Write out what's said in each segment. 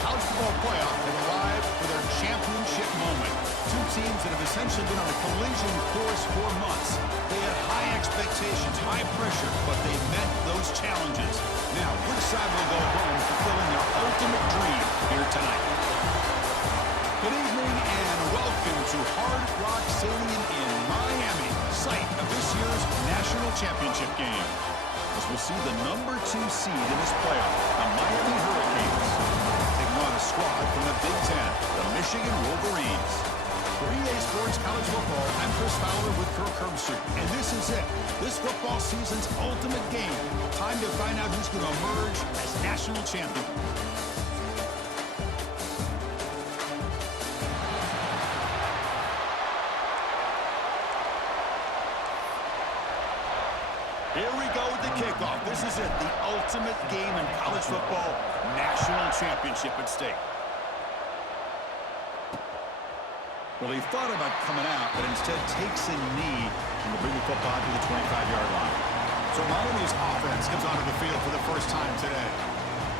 college football playoff have arrived for their championship moment. Two teams that have essentially been on a collision course for months. They had high expectations, high pressure, but they met those challenges. Now, which side will go home fulfilling their ultimate dream here tonight? Good evening and welcome to Hard Rock Stadium in Miami, site of this year's national championship game. As we'll see the number 2 seed in this playoff, the Miami Hurricanes, taking on a squad from the Big Ten, the Michigan Wolverines. For EA Sports College Football, I'm Chris Fowler with Kirk Herbstreit, and this is it. This football season's ultimate game. Time to find out who's going to emerge as national champion. Here we go with the kickoff. This is it, the ultimate game in college football, national championship at stake. Well, he thought about coming out, but instead takes a knee and will bring the football to the 25-yard line. So Miami's offense comes onto the field for the first time today.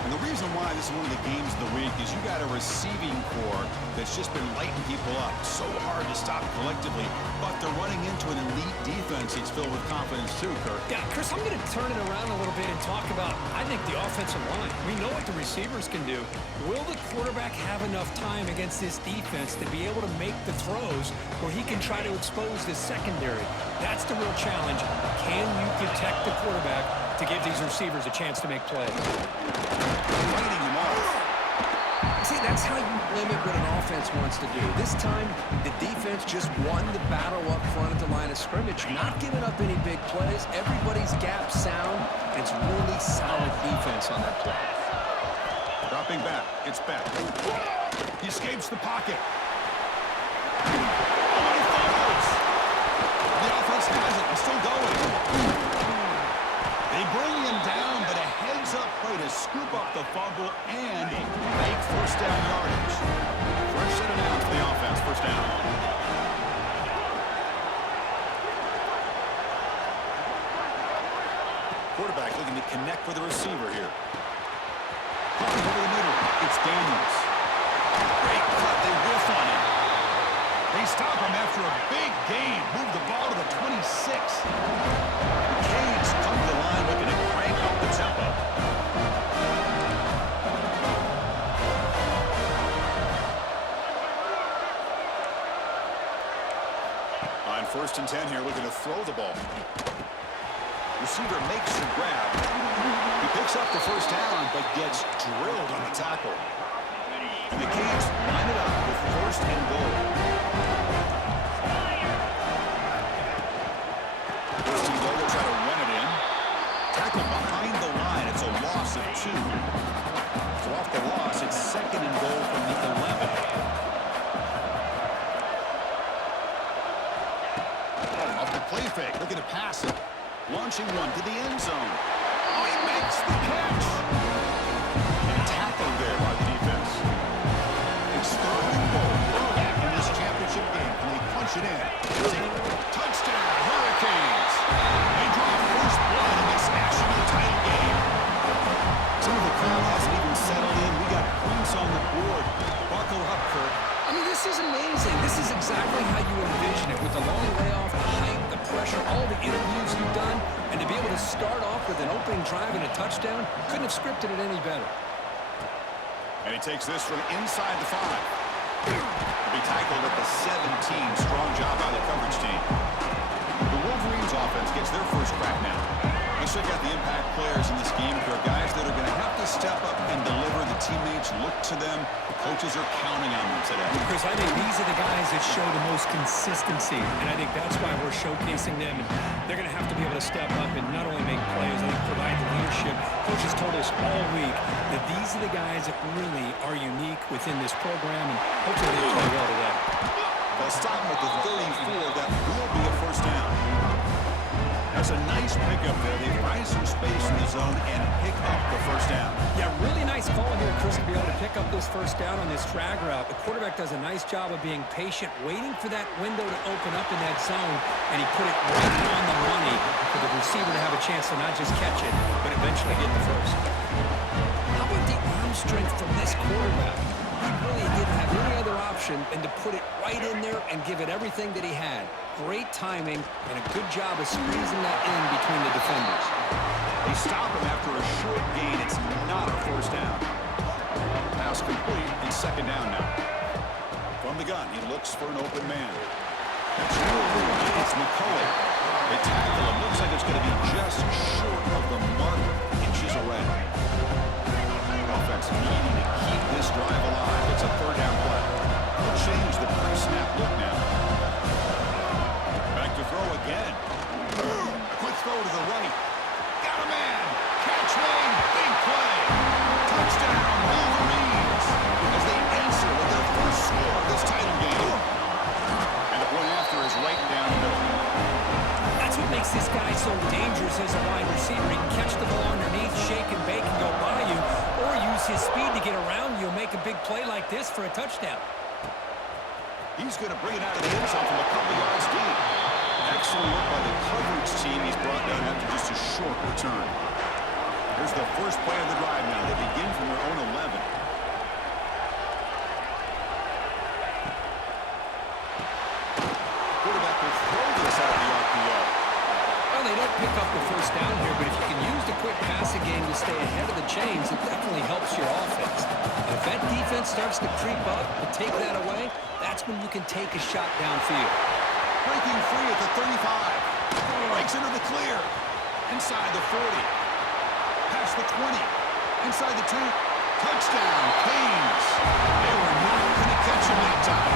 And the reason why this is one of the games of the week is you got a receiving core that's just been lighting people up. So hard to stop collectively, but they're running into an elite defense that's filled with confidence too, Kirk. Yeah, Chris, I'm going to turn it around a little bit and talk about, I think, the offensive line. We know what the receivers can do. Will the quarterback have enough time against this defense to be able to make the throws where he can try to expose the secondary? That's the real challenge. Can you protect the quarterback to give these receivers a chance to make plays? Lighting them off. See, that's how you limit what an offense wants to do. This time, the defense just won the battle up front at the line of scrimmage, not giving up any big plays. Everybody's gap sound. It's really solid defense on that play. Dropping back. It's back. He escapes the pocket. Oh, he fumbles. The offense has it. It's still going. They bring him down, but a heads-up play to scoop up the fumble and make first down yardage. Fresh set of downs for the offense. First down. Quarterback looking to connect with the receiver here. Popping over the middle. It's Daniels. Great cut. They whiff on him. They stop him after a big gain. Move the ball to the 26. The Canes come to the line looking to crank up the tempo. On 1st and 10 here, looking to throw the ball. Receiver makes the grab. He picks up the first down, but gets drilled on the tackle. And the Canes line it up with 1st and goal. 1st and goal, they'll try to run it in. Tackle behind the line. It's a loss of 2. So off the loss, it's 2nd and goal from the 11. Off the play fake, looking to pass it. Launching one to the end zone. Oh, he makes the catch. And tackled there by the defense. It's 3rd and goal. In this championship game, can they punch it in? Touchdown, Hurricanes. They draw first blood in this national title game. Some of the crowd hasn't even settled in. We got points on the board. Buckle up, Kirk. I mean, this is amazing. This is exactly how you envision it, with the long layoff, the hype, the pressure, all the interviews you've done, and to be able to start off with an opening drive and a touchdown, couldn't have scripted it any better. And he takes this from inside the 5. He'll be tackled at the 17. Strong job by the coverage team. The Wolverines offense gets their first crack now. Let's check out the impact players in this game. There are guys that are going to have to step up and deliver. The teammates look to them. The coaches are counting on them today. Chris, I think these are the guys that show the most consistency, and I think that's why we're showcasing them. And they're going to have to be able to step up and not only make plays, I think provide the leadership. Coaches told us all week that these are the guys that really are unique within this program, and hopefully they play well today. They'll stop him at the 34. That will be a first down. That's a nice pickup there. They find some space in the zone and pick up the first down. Yeah, really nice call here, Chris, to be able to pick up this first down on this drag route. The quarterback does a nice job of being patient, waiting for that window to open up in that zone, and he put it right on the money for the receiver to have a chance to not just catch it, but eventually get the first. How about the arm strength from this quarterback. He really didn't have any other option than to put it right in there and give it everything that he had. Great timing and a good job of squeezing that in between the defenders. They stop him after a short gain. It's not a first down. Pass complete and second down now. From the gun, he looks for an open man. It's McCullough. They tackle him. Looks like it's going to be just short of the mark, inches away. Offense needing to keep this drive alive. It's a third down play. They'll change the pre-snap look now. Back to throw again. A quick throw to the right. Got a man. Catch made. Big play. Touchdown, Wolverines. As they answer with their first score of this title game. And the point after is right down the middle. That's what makes this guy so dangerous as a wide receiver. He can catch the ball underneath, shake and bake, and go by you, or use his speed to get around you and make a big play like this for a touchdown. He's going to bring it out of the end zone from a couple yards deep. Excellent work by the coverage team. He's brought down after just a short return. Here's the first play of the drive now. They begin from their own 11. Quarterback will throw this out of the RPO. Well, they don't pick up the first down here, but if you can use the quick passing game to stay ahead of the chains, it definitely helps your offense. And if that defense starts to creep up and take that away, that's when you can take a shot downfield. Breaking free at the 35. Breaks into the clear. Inside the 40. Past the 20. Inside the 2. Touchdown, Canes. They were not going to catch him that time.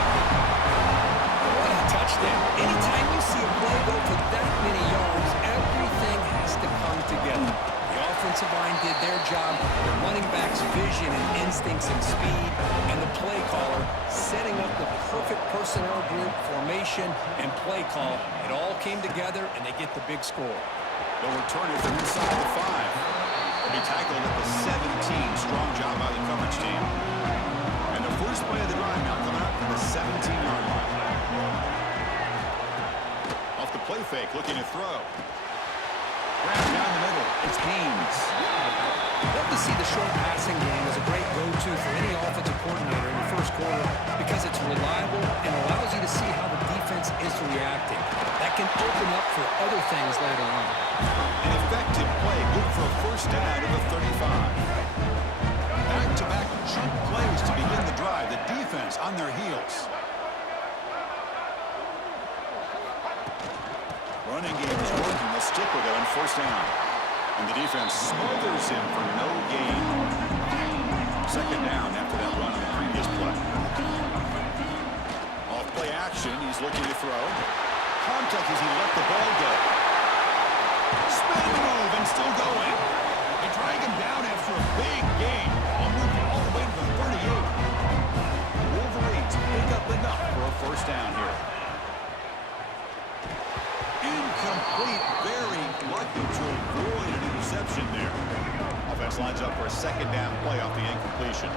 What a touchdown. Anytime you see a play go for that many yards, everything has to come together. The offensive line did their job, the running back's vision and instincts and speed, and the play caller setting up the perfect personnel group, formation, and play call. It all came together, and they get the big score. They'll return it from inside the 5. They'll be tackled at the 17. Strong job by the coverage team. And the first play of the drive now coming out from the 17-yard line. Off the play fake, looking to throw. Wrapped down the middle. It's Haynes. Love to see the short passing game as a great go-to for any offensive coordinator in the first quarter because it's reliable and allows you to see how the defense is reacting. That can open up for other things later on. An effective play, good for a first down at the 35. Back-to-back chunk plays to begin the drive. The defense on their heels. Running game is working. They'll stick with it on first down. And the defense smothers him for no gain. Second down after that run on the previous play. Off play action. He's looking to throw. Contact as he let the ball go. Spin move and still going. They drag him down after a big gain. Ball moved all the way to the 38. The Wolverines pick up enough for a first down here. Incomplete, very lucky to avoid an interception there. Offense lines up for a second down play off the incompletion.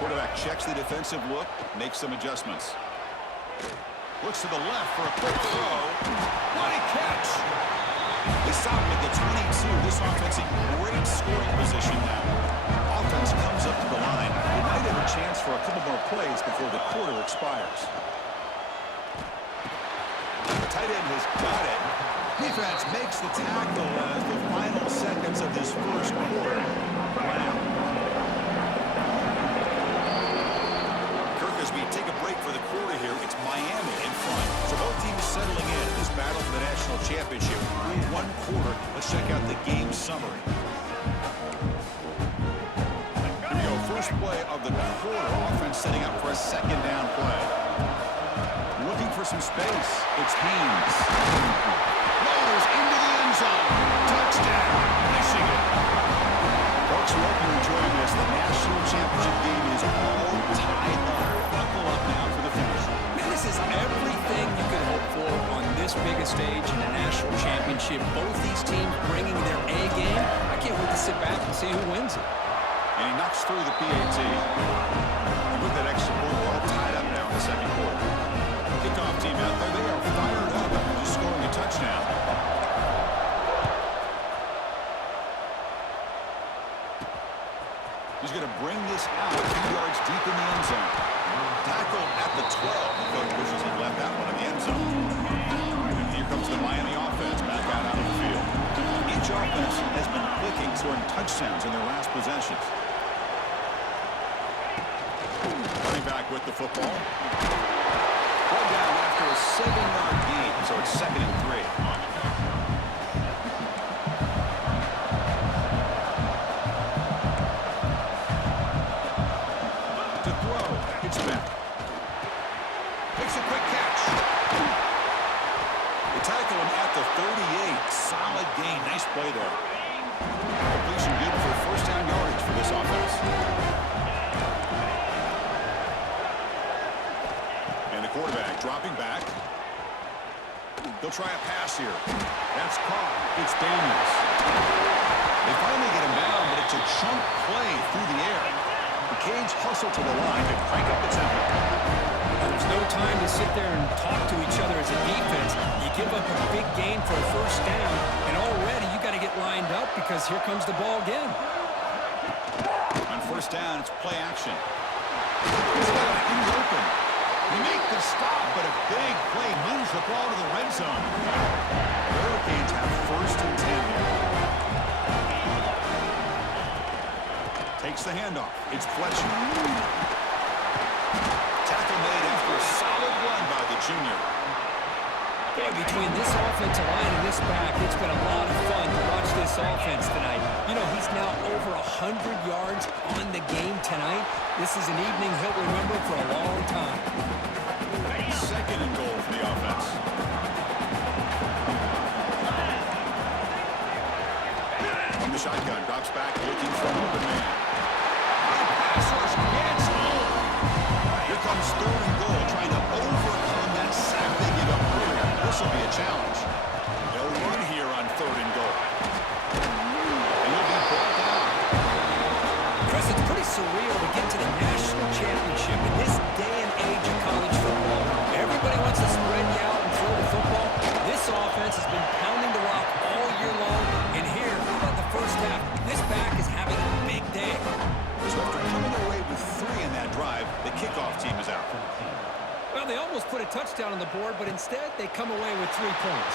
Quarterback checks the defensive look, makes some adjustments. Looks to the left for a quick throw. What a catch! They stop him at the 22. This offense in great scoring position now. Offense comes up to the line. They might have a chance for a couple more plays before the quarter expires. The tight end has got it. Defense makes the tackle as the final seconds of this first quarter run out. Kirk, as we take a break for the quarter here, it's Miami in front. So both teams settling in this battle for the national championship. Through one quarter, let's check out the game summary. Here we go, first play of the quarter. Offense setting up for a second down play. Looking for some space. It's Haynes. Rolls into the end zone. Touchdown, Michigan. Folks, we hope you're enjoying this. The national championship game is all tied up. Buckle up now for the finish. Man, this is everything you could hope for on this biggest stage in a national championship. Both these teams bringing their A game. I can't wait to sit back and see who wins it. And he knocks through the PAT. And with that extra point, we're all tied up now in the second quarter. Kickoff team out there, they are fired up after just scoring a touchdown. He's going to bring this out 2 yards deep in the end zone. Tackled at the 12. The coach wishes he left that one in the end zone. And here comes the Miami offense back out on the field. Each offense has been clicking, scoring touchdowns in their last possessions. Running back with the football. Ball down after a 7-yard gain, so it's 2nd and 3. To throw, it's back. Makes a quick catch. They tackle him at the 38. Solid gain. Nice play there. Completion good for first down yardage for this offense. And the quarterback dropping back. They'll try a pass here. That's caught. It's Daniels. They finally get him down, but it's a chunk play through the air. The Canes hustle to the line to crank up the tempo. There's no time to sit there and talk to each other as a defense. You give up a big gain for a first down, and already you got to get lined up because here comes the ball again. On first down, it's play action. He's got it in the open. They make the stop, but a big play moves the ball to the red zone. The Hurricanes have first and 10 here. Takes the handoff. It's Fletcher. Tackle made after a solid run by the junior. Boy, between this offensive line and this back, it's been a lot of fun to watch this offense tonight. You know, he's now over 100 yards on the game tonight. This is an evening he'll remember for a long time. 2nd and goal for the offense. From the shotgun, drops back, looking for an open man. Pass rush gets home. Here comes 3rd and goal, trying to overcome that sack they give up earlier. This will be a challenge. They'll run here on 3rd and goal. And he'll be brought down. Chris, it's pretty surreal to get to the national championship in this day and age of college football. Everybody wants to spread you out and throw the football. This offense has been pounding the rock all year long. And here, how about the first half? This back is having a big day. So after coming away with 3 in that drive, the kickoff team is out. Well, they almost put a touchdown on the board, but instead they come away with 3 points.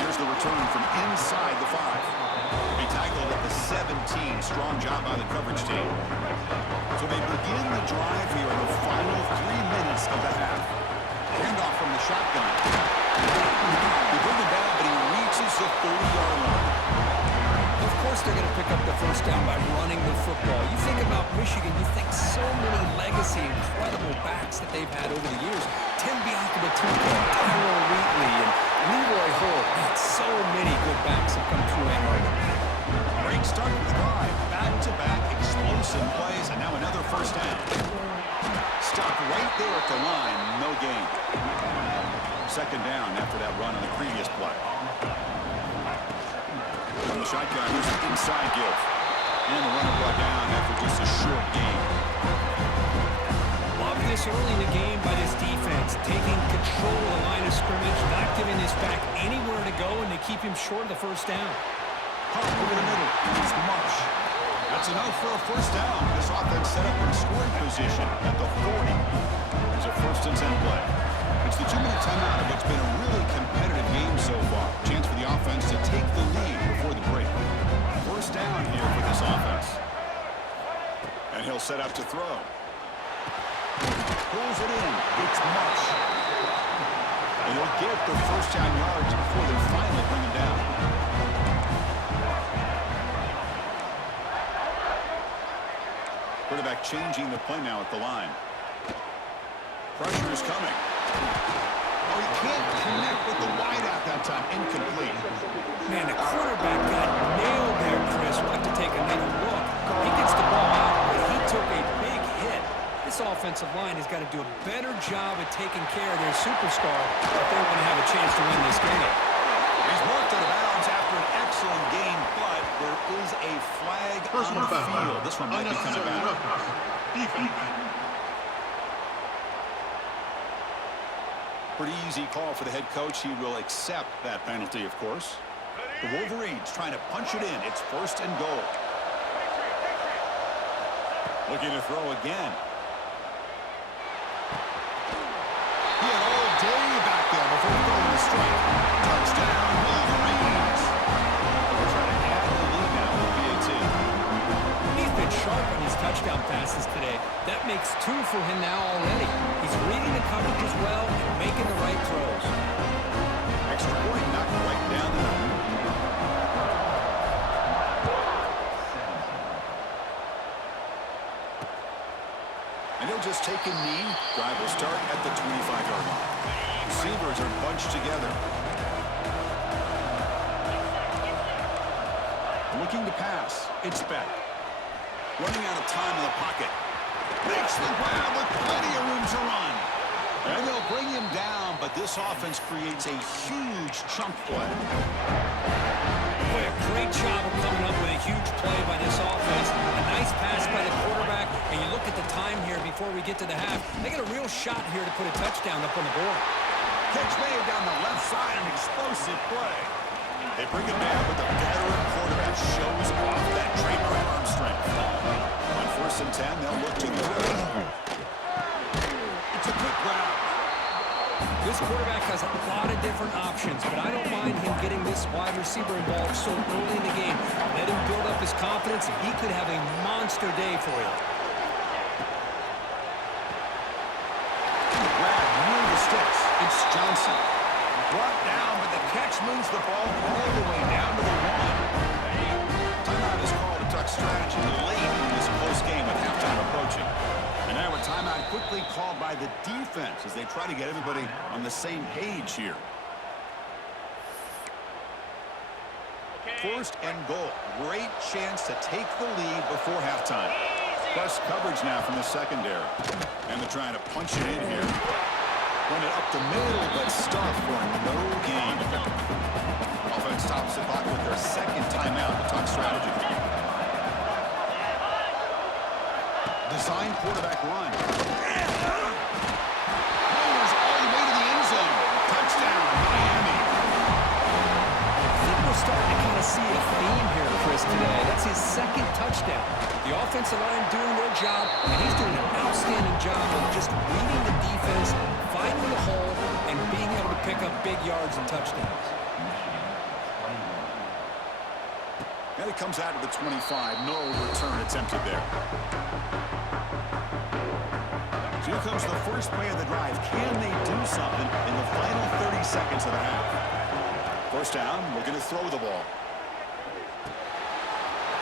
Here's the return from inside the 5. He tackled at the 17. Strong job by the coverage team. So they begin the drive here in the final 3 minutes of the half. Handoff from the shotgun. They bring him down, but he reaches the 30-yard line. Of course they're going to pick up the first down by running the football. You think about Michigan, you think so many legacy, incredible backs that they've had over the years. Tim Biakabatuka, Tyrone Wheatley, and Leroy Holt. Man, so many good backs have come through Ann Arbor. Great start to the drive. Back-to-back explosive plays, and now another first down. Stopped right there at the line, no gain. 2nd down after that run on the previous play. From the shotgun, here's an inside give. And the runner brought down after just a short gain. Love this early in the game by this defense, taking control of the line of scrimmage, not giving this back anywhere to go, and they keep him short of the first down. Hop over the middle. It's Marsh. That's enough for a first down. This offense set up in scoring position at the 40. It's a 1st and 10 play. It's the 2-minute timeout of what's been a really competitive game so far. Chance for the offense to take the lead before the break. First down here for this offense. And he'll set up to throw. Pulls it in. It's Marsh. And he'll get the first down yards before they finally bring him down. Quarterback changing the play now at the line. Pressure is coming. Oh, he can't connect with the wideout that time. Incomplete. Man, the quarterback got nailed there, Chris. We'll have to take another look. He gets the ball out, but he took a big hit. This offensive line has got to do a better job at taking care of their superstar if they want to have a chance to win this game. He's worked out of bounds after an excellent game, but there is a flag on the field. This one might be coming back. Pretty easy call for the head coach. He will accept that penalty, of course. The Wolverines trying to punch it in. It's 1st and goal. Looking to throw again. He had all day back there before throwing the strike. Touchdown, Wolverines. We're trying to add the lead now with PAT. He's been sharp on his touchdown passes today. That makes 2 for him now already. He's reading the coverage as well and making the right throws. Extra point knocked right down the middle. And he'll just take a knee. Drive will start at the 25-yard line. Receivers are bunched together. Looking to pass. It's back. Running out of time in the pocket. Makes the grab with plenty of room to run. And they'll bring him down, but this offense creates a huge chunk play. Boy, a great job of coming up with a huge play by this offense. A nice pass by the quarterback, and you look at the time here before we get to the half. They got a real shot here to put a touchdown up on the board. Catch made down the left side, an explosive play. They bring it down, but the veteran quarterback shows off that trademark arm strength. On 1st and 10, they'll look to throw. It's a quick grab. This quarterback has a lot of different options, but I don't mind him getting this wide receiver involved so early in the game. Let him build up his confidence, and he could have a monster day for you. Grab near the sticks. It's Johnson. Brought down, but the catch moves the ball all the way down to the 1. Timeout is called. A tuck strategy late in this close game with halftime approaching. And now a timeout quickly called by the defense as they try to get everybody on the same page here. 1st and goal. Great chance to take the lead before halftime. Plus coverage now from the secondary. And they're trying to punch it in here. Run it up the middle, but stuffed for no gain. Offense tops the clock with their 2nd timeout. The tuck strategy. Design quarterback run. Rovers all the way to the end zone. Touchdown, Miami. I think we're starting to kind of see a theme here, Chris, today. That's his 2nd touchdown. The offensive line doing their job, and he's doing an outstanding job of just reading the defense, finding the hole, and being able to pick up big yards and touchdowns. And it comes out of the 25. No return attempted there. So here comes the first play of the drive. Can they do something in the final 30 seconds of the half? 1st down, looking to throw the ball.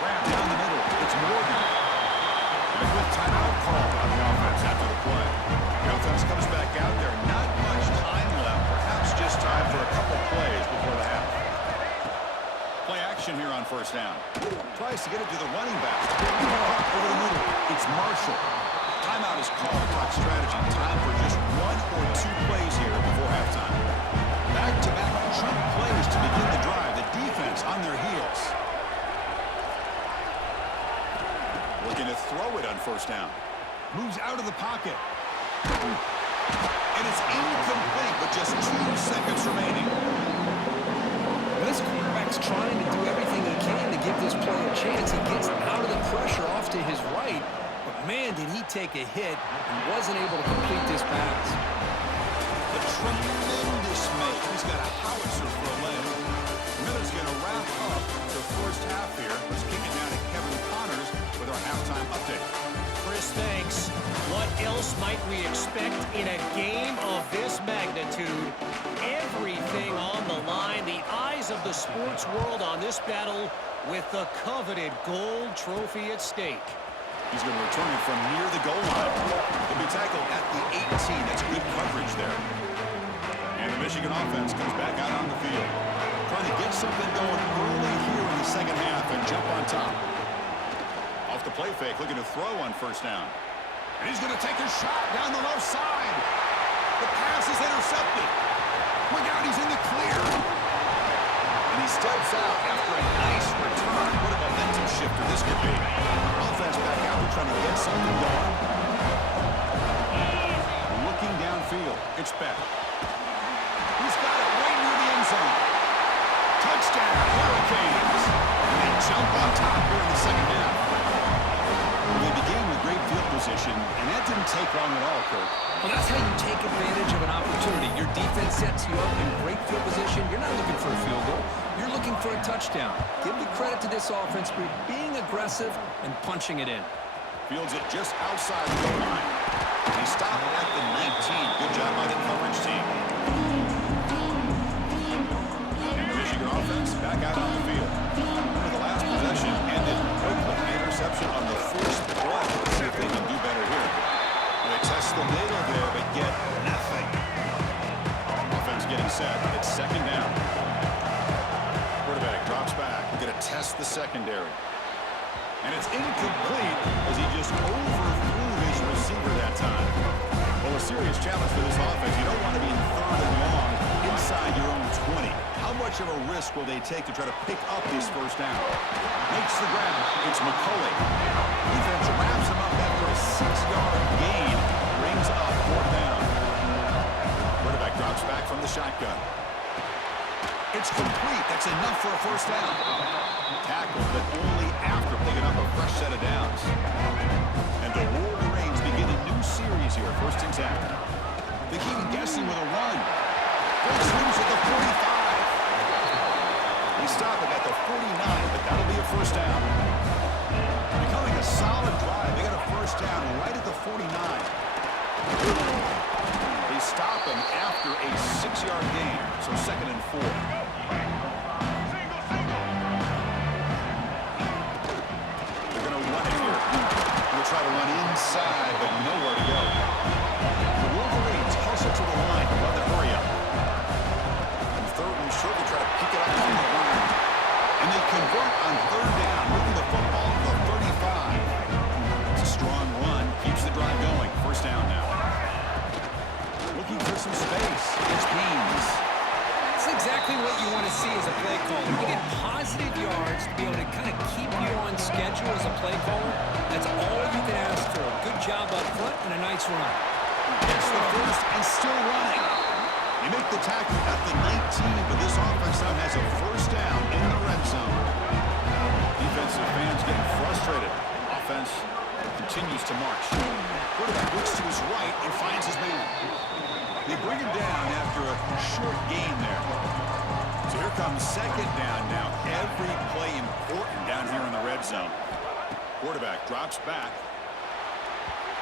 Grab down the middle. It's Morgan. And a quick timeout call on the offense after the play. The offense comes back out there. Not much time left. Perhaps just time for a couple plays before the half. Play action here on 1st down. Tries to get it to the running back. Over the middle. It's Marshall. Timeout is called. Clock strategy. Time for just 1 or 2 plays here before halftime. Back-to-back chunk plays to begin the drive. The defense on their heels. Looking to throw it on 1st down. Moves out of the pocket. And it's incomplete with just 2 seconds remaining. This quarterback's trying to do everything he can to give this play a chance. He gets out of the pressure off to his right, but man, did he take a hit and wasn't able to complete this pass. A tremendous make. He's got a howitzer for a leg. Miller's going to wrap up the 1st half here. Let's kick it down to Kevin Connors with our halftime update. Chris, thanks. What else might we expect in a game of this magnitude? Everything on the line. The eyes of the sports world on this battle with the coveted gold trophy at stake. He's going to return it from near the goal line. He'll be tackled at the 18. That's good coverage there. And the Michigan offense comes back out on the field. Trying to get something going early here in the 2nd half and jump on top. Off the play fake, looking to throw on 1st down. And he's going to take a shot down the left side. The pass is intercepted. Look out, he's in the clear. And he steps out after a nice return. What a momentum shifter this could be. Offense back out, they're trying to get something going. Looking downfield, it's back. He's got it right near the end zone. Touchdown, Hurricanes. And they jump on top here in the 2nd half. They begin with position, and that didn't take long at all, Kirk. Well, that's how you take advantage of an opportunity. Your defense sets you up in great field position. You're not looking for a field goal. You're looking for a touchdown. Give the credit to this offense for being aggressive and punching it in. Fields it just outside the goal line. He stopped at the 19. Good job by the coverage team. Michigan offense back out on the field. After the last possession ended quickly. Interception on the first play. Let's see if they can do better here. They test the middle there, but get nothing. Offense getting set. It's second down. Quarterback drops back. We're going to test the secondary. And it's incomplete as he just overthrew his receiver that time. Well, a serious challenge for this offense. You don't want to be in third and long inside your own 20. How much of a risk will they take to try to pick up this first down? Makes the grab. It's McCulley. Defense wraps him up after a 6-yard gain. Brings up fourth down. Quarterback drops back from the shotgun. It's complete. That's enough for a first down. Tackle, but only after picking up a fresh set of downs. And the Wolverines begin a new series here, first and 10. They keep guessing with a run. Breaks loose at the 45. They stop it at the 49, but that'll be a first down. Becoming a solid drive. They got a first down right at the 49. They stop him after a 6-yard gain, so second and 4. Try to run inside, but nowhere to go. The Wolverines hustle to the line. Love the hurry up. And third and short, they try to pick it up on the ground. And they convert on third down, moving the football to the 35. It's a strong run, keeps the drive going. First down now. Looking for some space. It's Beans. That's exactly what you want to see as a play caller. You get positive yards to be able to kind of keep you on schedule as a play caller. That's all you can ask for. Good job up front and a nice run. Gets the first and still running. They make the tackle at the 19, but this offense now has a first down in the red zone. Defensive fans getting frustrated. Offense continues to march. Quarterback looks to his right and finds his man. They bring him down after a short gain there. So here comes second down now. Every play important down here in the red zone. Quarterback drops back.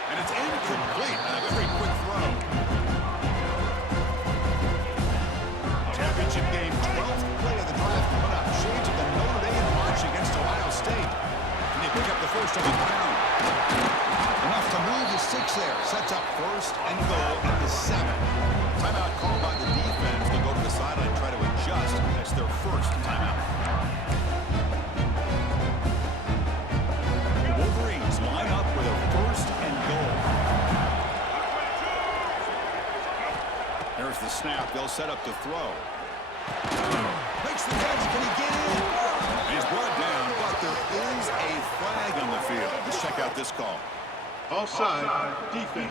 And it's incomplete. A very quick throw. Championship game, 12th play of the drive coming up. Shades of the Notre Dame march against Ohio State. And they pick up the first on the ground. Enough to move the 6 there. Sets up first and goal at the 7. Timeout called by the defense. They go to the sideline and try to adjust. That's their first timeout. The Wolverines line up with a first and goal. There's the snap. They'll set up to throw. Makes the catch. Can he get in? He's brought down, but there is a flag on the field. Let's check out this call. Offside, defense.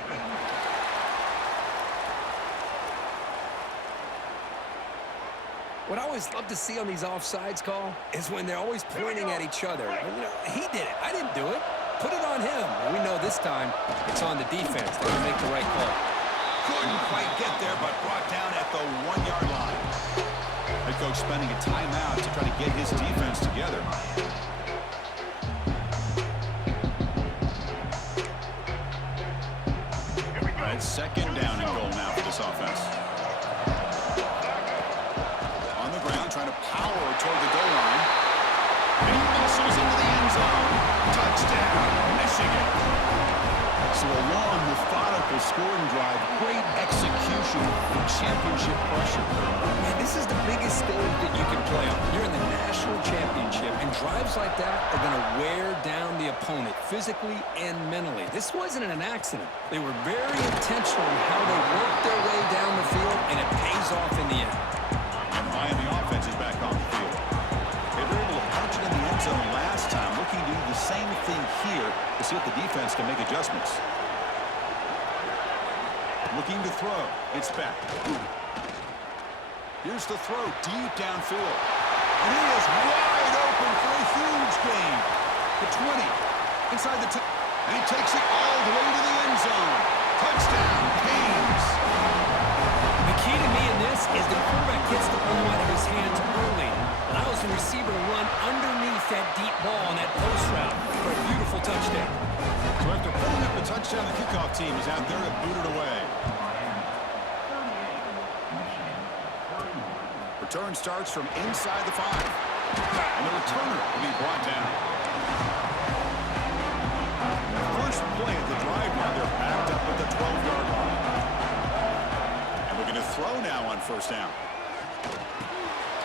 What I always love to see on these offsides call is when they're always pointing at each other. You know, he did it. I didn't do it. Put it on him. And we know this time it's on the defense. They can make the right call. Couldn't quite get there, but brought down at the 1-yard line. Head coach spending a timeout to try to get his defense together. It's second down and goal now for this offense. On the ground, trying to power toward the goal line. And he muscles into the end zone. Touchdown, Michigan. So a long, methodical scoring drive. Great execution with championship pressure. Man, this is the biggest stage that you can play on. You're in the national championship, and drives like that are going to wear down the opponent physically and mentally. This wasn't an accident. They were very intentional in how they worked their way down the field, and it pays off in the end. And Miami offense is back on the field. They were able to punch it in the end zone last time, looking to do the same thing here to see if the defense can make adjustments. Looking to throw. It's back. Here's the throw deep downfield. And he is wide open for a huge gain. The 20. Inside the 10. And he takes it all the way to the end zone. Touchdown, Canes. The key to me in this is the quarterback gets the ball out of his hands early. Allows the receiver to run underneath that deep ball on that post route for a beautiful touchdown. So after pulling up the touchdown, the kickoff team is out there to boot it away. Return starts from inside the 5. And the returner will be brought down. First play of the drive now, they're backed up at the 12-yard line. And we're going to throw now on first down.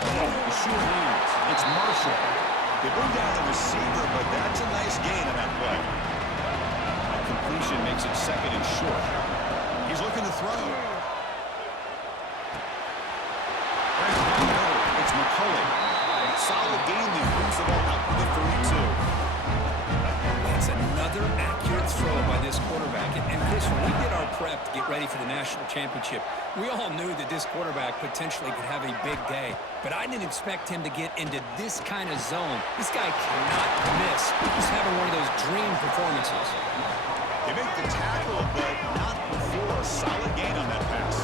The sure hands. It's Marshall. They bring down the receiver, but that's a nice gain on that play. That completion makes it second and short. He's looking to throw. Right down the middle, it's McCulley. Solid gain, he moves the ball up to the 32. That's another accurate throw by this quarterback. And Chris, when we did our prep to get ready for the national championship, we all knew that this quarterback potentially could have a big day. But I didn't expect him to get into this kind of zone. This guy cannot miss. He's having one of those dream performances. They make the tackle, but not before a solid gain on that pass.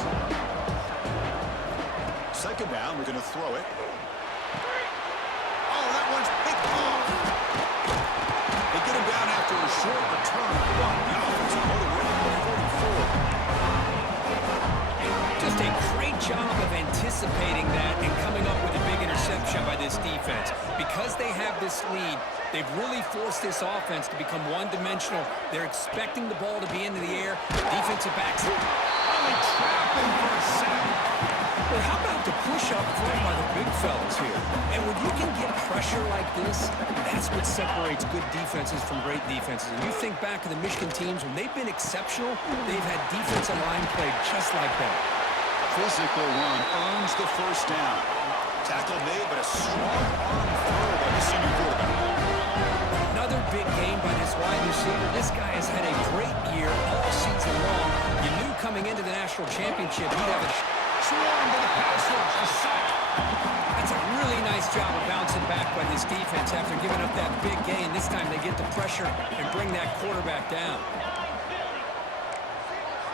Second down, we're going to throw it. Oh, that one's picked off. They get him down after a short return. The offensive motor running the 44. Just a great job of anticipating that and coming up with a big interception by this defense. Because they have this lead, they've really forced this offense to become one-dimensional. They're expecting the ball to be into the air. Defensive backs. Oh, they trap him for a sack. Well, how about the push-up thrown by the big fellas here? And when you can get pressure like this, that's what separates good defenses from great defenses. And you think back to the Michigan teams, when they've been exceptional, they've had defensive line play just like that. Physical run earns the first down. Tackle made, but a strong arm throw by the senior quarterback. Another big game by this wide receiver. This guy has had a great year all season long. You knew coming into the national championship he'd have a Swarm to the pass rush. A sack. That's a really nice job of bouncing back by this defense after giving up that big gain. This time they get the pressure and bring that quarterback down.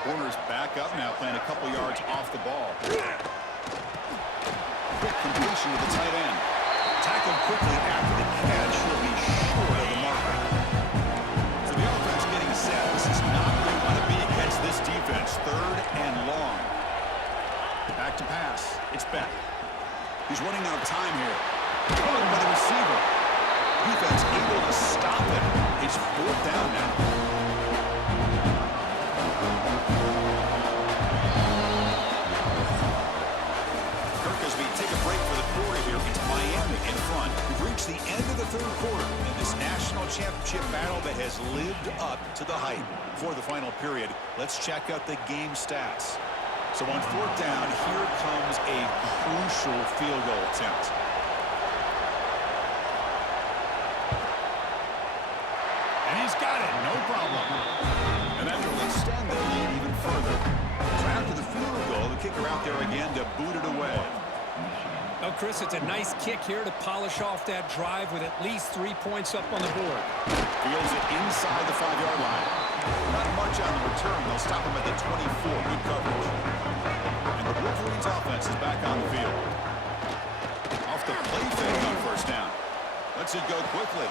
Corner's back up now, playing a couple yards off the ball. Quick completion to the tight end. Tackled quickly after the catch. He'll be short of the marker. So the offense getting set. This is not where you want to be against this defense. Third and long. Back to pass. It's Beck. He's running out of time here. Thrown by the receiver. Defense able to stop him. It's fourth down now. Take a break for the quarter here. It's Miami in front. We've reached the end of the third quarter in this national championship battle that has lived up to the hype. For the final period, let's check out the game stats. So on fourth down, here comes a crucial field goal attempt. And he's got it, no problem. And that will extend the lead even further. So after the field goal, the kicker out there again to boot it away. Oh, Chris, it's a nice kick here to polish off that drive with at least 3 points up on the board. Fields it inside the 5-yard line. Not much on the return. They'll stop him at the 24. Good coverage. And the Wolverines offense is back on the field. Off the play fake on first down. Lets it go quickly.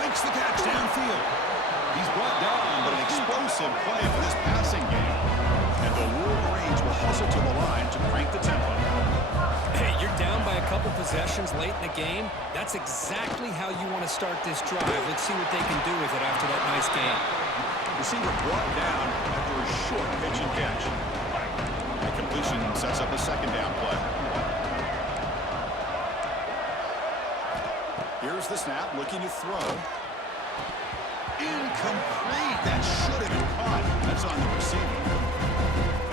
Makes the catch downfield. He's brought down, but an explosive play for this passing game. And the Wolverines will hustle to the line to crank the tempo. Hey, you're down by a couple possessions late in the game. That's exactly how you want to start this drive. Let's see what they can do with it after that nice game. Receiver brought down after a short pitch and catch. The completion sets up a second down play. Here's the snap, looking to throw. Incomplete. That should have been caught. That's on the receiver.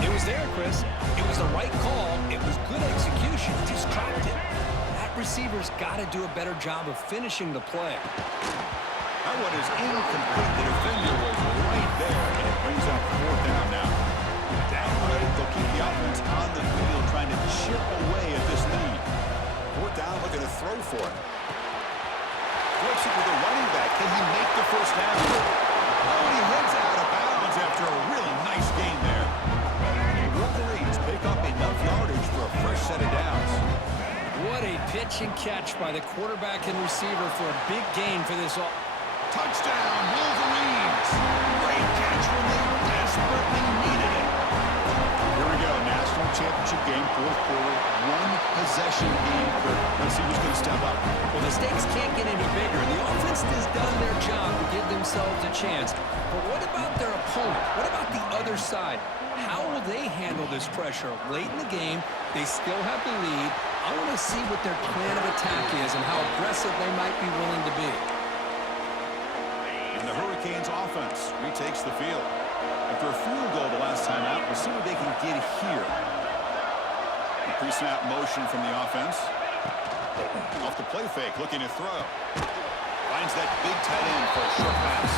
It was there, Chris. It was the right call. It was good execution. Just dropped it. That receiver's got to do a better job of finishing the play. That one is incomplete. The defender was right there, and it brings up fourth down now. Down right, they'll keep the offense on the field, trying to chip away at this lead. Fourth down, looking to throw for it. Flips it with a running back. Can he make the first down? Oh, Catch and catch by the quarterback and receiver for a big gain for this. Touchdown, Wolverines! Great catch when they desperately needed it. Here we go, national championship game, fourth quarter, one possession game. Let's see who's going to step up. Well, the stakes can't get any bigger. The offense has done their job to give themselves a chance. But what about their opponent? What about the other side? How will they handle this pressure? Late in the game, they still have the lead. I want to see what their plan of attack is and how aggressive they might be willing to be. And the Hurricanes offense retakes the field. After a field goal the last time out, we'll see what they can get here. The pre-snap motion from the offense. Off the play fake, looking to throw. Finds that big tight end for a short pass.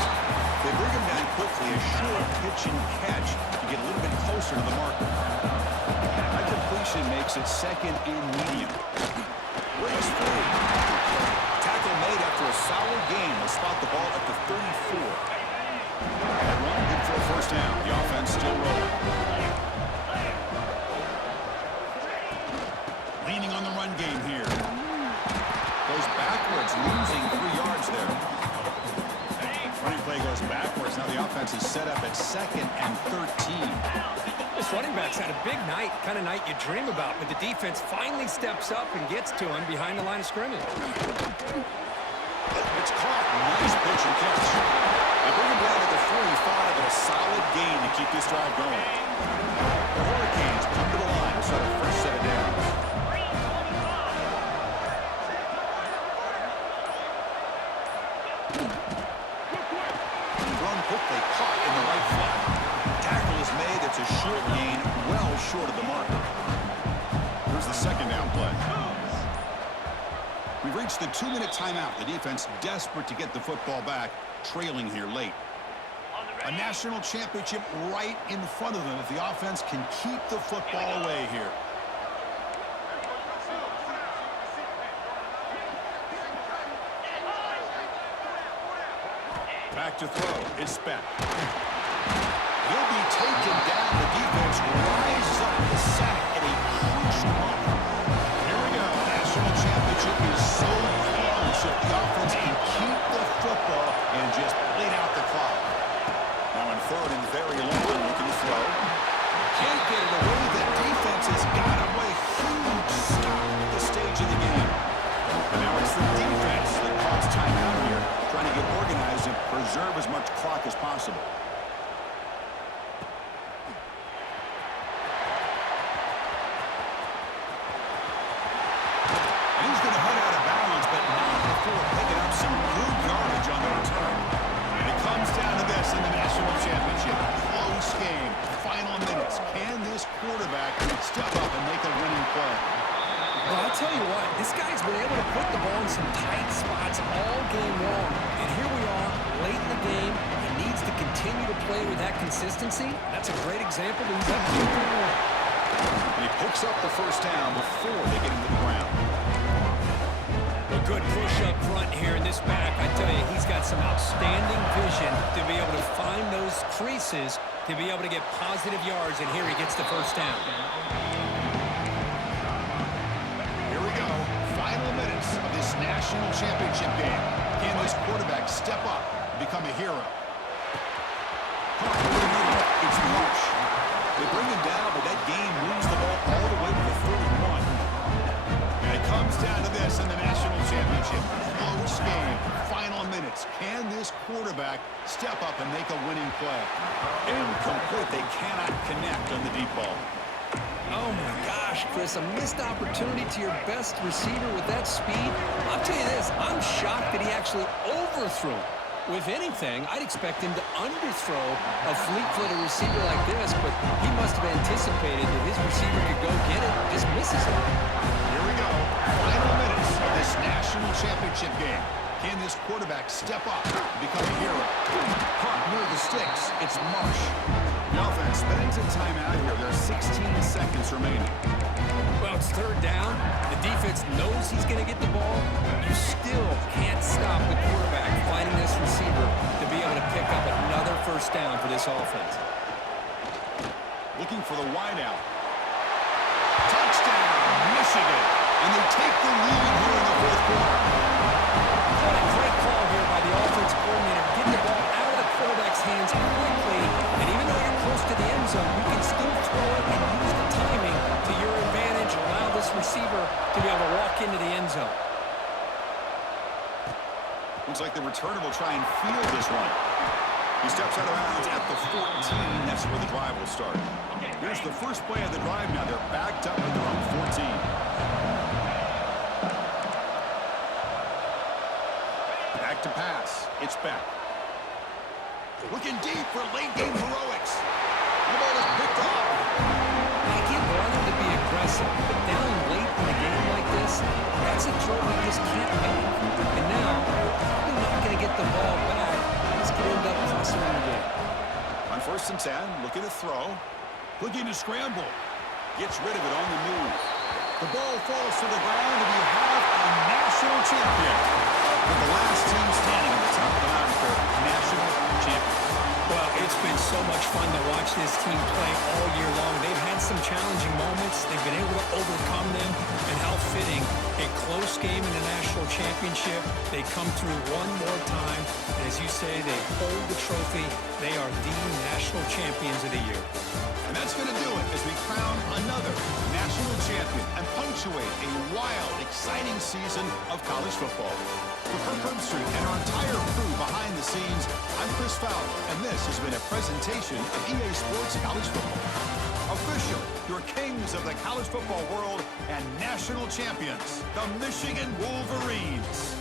They bring him down quickly, a short pitch and catch to get a little bit closer to the marker. That completion makes it second and medium. Race free. Tackle made after a solid game. They'll spot the ball at the 34. That run good for a first down. The offense still rolling. Leaning on the run game here. Goes backwards, losing 3 yards there. Running play goes backwards. Now the offense is set up at second and 13. This running back's had a big night, kind of night you dream about, but the defense finally steps up and gets to him behind the line of scrimmage. It's caught. Nice pitch and catch. They bring him down at the 45, and a solid gain to keep this drive going. The Hurricanes come to the line to start a fresh set of downs. Thrown quickly, caught in the right flat. Tackle is made. It's a short gain, well short of the marker. Here's the second down play. We've reached the 2-minute timeout. The defense desperate to get the football back, trailing here late. A national championship right in front of them if the offense can keep the football away here. Back to throw. It's spent. He'll be taken down. The defense rises up the sack at a crucial moment. Here we go. National championship is so close if the offense can keep the football and just bleed out the clock. Now in third and very long, looking to throw. Can't get it away. The defense has got him with a huge stop at this stage of the game. And now it's the defense that calls timeout here, trying to get organized and preserve as much clock as possible. And he's going to head out of bounds, but not before picking up some good yardage on the return. And it comes down to this in the national championship. Close game, final minutes. Can this quarterback step up and make a winning play? Well, I'll tell you what, this guy's been able to put the ball in some tight spots all game long. And here we are, late in the game. He needs to continue to play with that consistency. That's a great example that he's up to. And he picks up the first down before they get into the ground. A good push up front here in this back. I tell you, he's got some outstanding vision to be able to find those creases, to be able to get positive yards. And here he gets the first down. Here we go. Final minutes of this national championship game. Can this quarterback step up and become a hero? It's Marsh. They bring him down, but that game moves the ball all the way to the 31. And it comes down to this in the national championship. Close game. Final minutes. Can this quarterback step up and make a winning play? Incomplete. They cannot connect on the deep ball. Oh, my gosh, Chris, a missed opportunity to your best receiver with that speed. I'll tell you this, I'm shocked that he actually overthrew. If anything, I'd expect him to underthrow a fleet-footed receiver like this, but he must have anticipated that his receiver could go get it, just misses it. Here we go. Final minutes of this national championship game. Can this quarterback step up and become a hero? Caught near the sticks. It's Marsh. The offense spends a timeout here. There's 16 seconds remaining. Well, it's third down. The defense knows he's going to get the ball. You still can't stop the quarterback finding this receiver to be able to pick up another first down for this offense. Looking for the wideout. Touchdown, Michigan. and they take the lead here in the fourth quarter. What a great call here by the offense coordinator. Get the ball out of the quarterback's hands quickly, and even though you're close to the end zone, you can still throw it and use the timing to your advantage. Allow this receiver to be able to walk into the end zone. Looks like the returner will try and field this one. He steps out of bounds at the 14. That's where the drive will start. Here's the first play of the drive now. They're backed up at their own 14. Back to pass. It's back. Looking deep for late-game heroics. The ball is picked off. I get wanting to be aggressive, but down late in a game like this, that's a throw you just can't make. And now, you're probably not going to get the ball back. This could end up costing them the game. On 1st and 10, looking to throw. Looking to scramble. Gets rid of it on the move. The ball falls to the ground, and you have a national champion. With the last team standing at the top of the mountain for national champions. Well, it's been so much fun to watch this team play all year long. They've had some challenging moments. They've been able to overcome them. And how fitting, a close game in the national championship. They come through one more time. And as you say, they hold the trophy. They are the national champions of the year. And that's going to do it as we crown another national champion and punctuate a wild, exciting season of college football. For Kirk Herbstreit and our entire crew behind the scenes, I'm Chris Fowler, and this has been a presentation of EA Sports College Football. Officially, your kings of the college football world and national champions, the Michigan Wolverines.